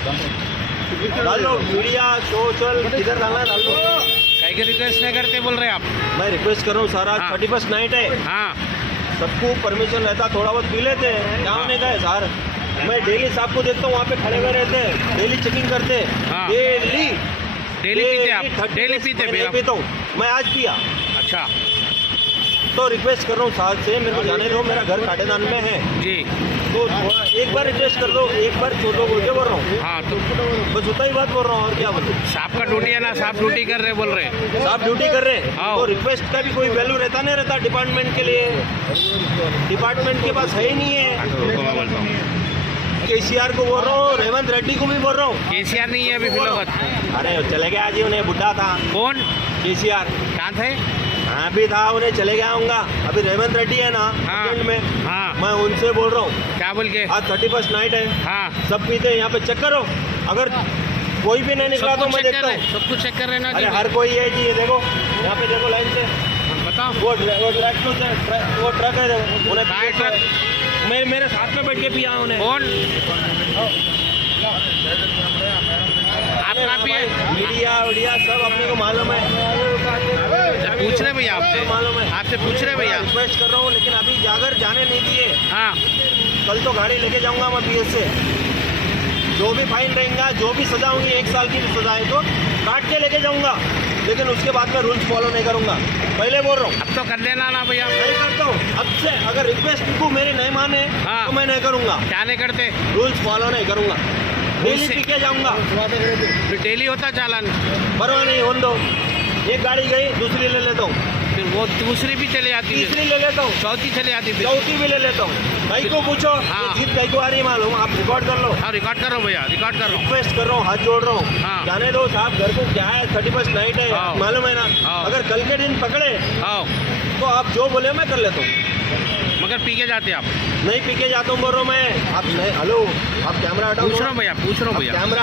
डाल लो, media social किधर डालना है डाल लो। कहीं की रिक्वेस्ट नहीं करते बोल रहे आप? मैं रिक्वेस्ट कर रहा हूँ सर, आज हाँ। 31st नाइट है, हाँ सबको परमिशन रहता, थोड़ा बहुत पी लेते हैं, क्या होने का है सर। मैं डेली साहब को देखता हूँ वहाँ पे खड़े हुए रहते हैं, डेली चेकिंग करते हैं, हाँ। डेली पीते आप? डेली पीते मैं भैया? नहीं पीता हूँ, मैं आज पिया। अच्छा तो रिक्वेस्ट कर रहा हूँ साहब से, मेरे को जाने दो, मेरा घर काटेदान में है, जी। तो थोड़ा एक बार रिक्वेस्ट कर दो, एक बार छोड़ो बोल के बोल रहा हूँ, हाँ तो बस उतना ही बात बोल रहा हूँ, और क्या बोलूँ। साहब का ड्यूटी है ना, साहब ड्यूटी कर रहे बोल रहे। साहब ड्यूटी कर रहे हैं, हाँ। तो रिक्वेस्ट का भी कोई वैल्यू रहता नहीं रहता डिपार्टमेंट के लिए, डिपार्टमेंट के पास है ही नहीं है। रुको मैं बोलता हूँ। केसीआर को बोल रहा हूँ, रेवंत रेड्डी को भी बोल रहा हूँ। केसीआर नहीं है अभी फिलहाल। अरे चले गया जी, उन्हें बुढ़ा था कौन? केसीआर, कहाँ थे? हाँ भी था, उन्हें चले गया होगा। अभी रेवंत रेड्डी है ना हाँ। प्रेसिडेंट में, हाँ मैं उनसे बोल रहा हूँ, क्या बोल के? आज 31st नाइट है, हाँ सब पीते हैं, यहाँ पे चेक करो, अगर कोई भी नहीं निकला तो मैं देखता हूँ। सब कुछ चेक कर रहे ना अरे जी। हर कोई है जी, ये देखो यहाँ पे देखो लाइन से, बताओ वो ट्रक है, उन्हें कहाँ है ट्रक? मैं मेरे साथ में बैठ के पिया उन्हें। कौन? आप कहाँ पे है? मीडिया वीडिया सब अपने को मालूम है, पूछ रहे भैया आपसे? मालूम है, आपसे पूछ रहे भैया? रिक्वेस्ट कर रहा हूँ, लेकिन अभी जागर जाने नहीं दिए। हाँ कल तो गाड़ी लेके जाऊंगा मैं बीएस से, जो भी फाइन रहेगा, जो भी सजा होगी, 1 साल की सजा है तो काट के लेके जाऊंगा, लेकिन उसके बाद में रूल्स फॉलो नहीं करूंगा, पहले बोल रहा हूँ। अब तो कर देना ना भैया। नहीं करता हूँ अब से, अगर रिक्वेस्ट को मेरी नहीं माने हाँ। तो मैं नहीं करूंगा, क्या नहीं करते? रूल्स फॉलो नहीं करूंगा, डेली से- पी के जाऊंगा। फिर डेली होता चालान? परवाह नहीं, होने दो, एक गाड़ी गई दूसरी ले लेता हूँ, फिर वो दूसरी भी चली आती है, तीसरी ले लेता हूँ, चौथी चली आती फिर। चौथी भी ले लेता हूँ। भाई को पूछो, हाँ। ये जीत भाई को आ रही मालूम, आप रिकॉर्ड कर लो। हाँ रिकॉर्ड करो भैया, रिकॉर्ड कर रहा हूँ। रिक्वेस्ट कर रहा हूँ, हाथ जोड़ रहा हूँ, हाँ। जाने दो साहब, घर को क्या है, 31st नाइट है, हाँ। मालूम है ना। हाँ। अगर कल के दिन पकड़े आओ, तो आप जो बोले मैं कर लेता हूँ, मगर पी के जाते आप? नहीं पी के जाता हूँ बोल रहा हूँ मैं। आप नहीं, हेलो, आप कैमरा हटाओ, पूछ रहा हूँ भैया, पूछ रहा हूँ भैया। कैमरा